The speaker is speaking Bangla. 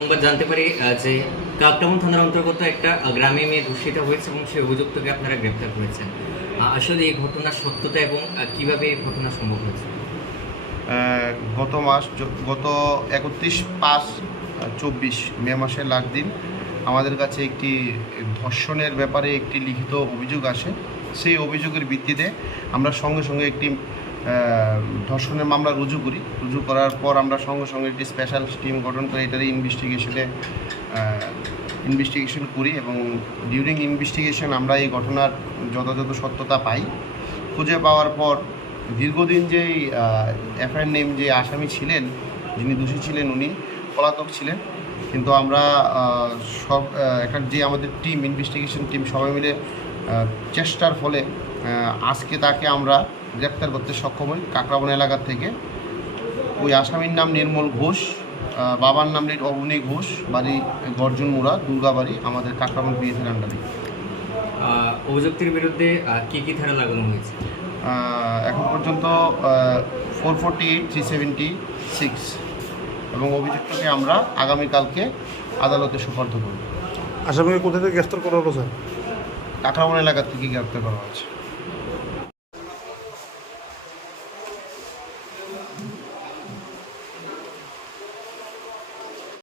সংবাদ জানতে পারি যে কাকটাউন থানার অন্তর্গত একটা গ্রামে মেয়ে ধর্ষিত হয়েছে এবং সেই অভিযুক্তকে আপনারা গ্রেপ্তার করেছেন। আসলে এই ঘটনার সত্যতা এবং কীভাবে এই ঘটনা সম্ভব হয়েছে? গত মাস গত একত্রিশ পাঁচ চব্বিশ মে মাসের লাস্ট দিন আমাদের কাছে একটি ধর্ষণের ব্যাপারে একটি লিখিত অভিযোগ আসে। সেই অভিযোগের ভিত্তিতে আমরা সঙ্গে সঙ্গে একটি ধর্ষণের মামলা রুজু করি। রুজু করার পর আমরা সঙ্গে সঙ্গে একটি স্পেশাল টিম গঠন করে এটার ইনভেস্টিগেশনে ইনভেস্টিগেশন করি এবং ডিউরিং ইনভেস্টিগেশন আমরা এই ঘটনার যথাযথ সত্যতা পাই। খুঁজে পাওয়ার পর দীর্ঘদিন যেই এফআইআর নেম যে আসামি ছিলেন, যিনি দোষী ছিলেন উনি, পলাতক ছিলেন। কিন্তু আমরা সব একটা যে আমাদের টিম ইনভেস্টিগেশন টিম সবাই মিলে চেষ্টার ফলে আজকে তাকে আমরা গ্রেপ্তার করতে সক্ষম হই কাকরাবন এলাকা থেকে। ওই আসামির নাম নির্মল ঘোষ বাবার নাম অবনী ঘোষ, বাড়ি গর্জন মুড়া, দুর্গাবাড়ি, আমাদের কাকরাবন পিএসের আন্ডারে। অভিযুক্তির বিরুদ্ধে কি কি ধারা লাগানো হয়েছে? এখন পর্যন্ত four forty eight three seventy six এবং অভিযুক্তকে আমরা আগামীকালকে আদালতে সুপার্দ করব। আসামিকে কোথা থেকে গ্রেফতার করা হলো স্যার? কাকরাবন এলাকা থেকে গ্রেফতার করা হয়েছে।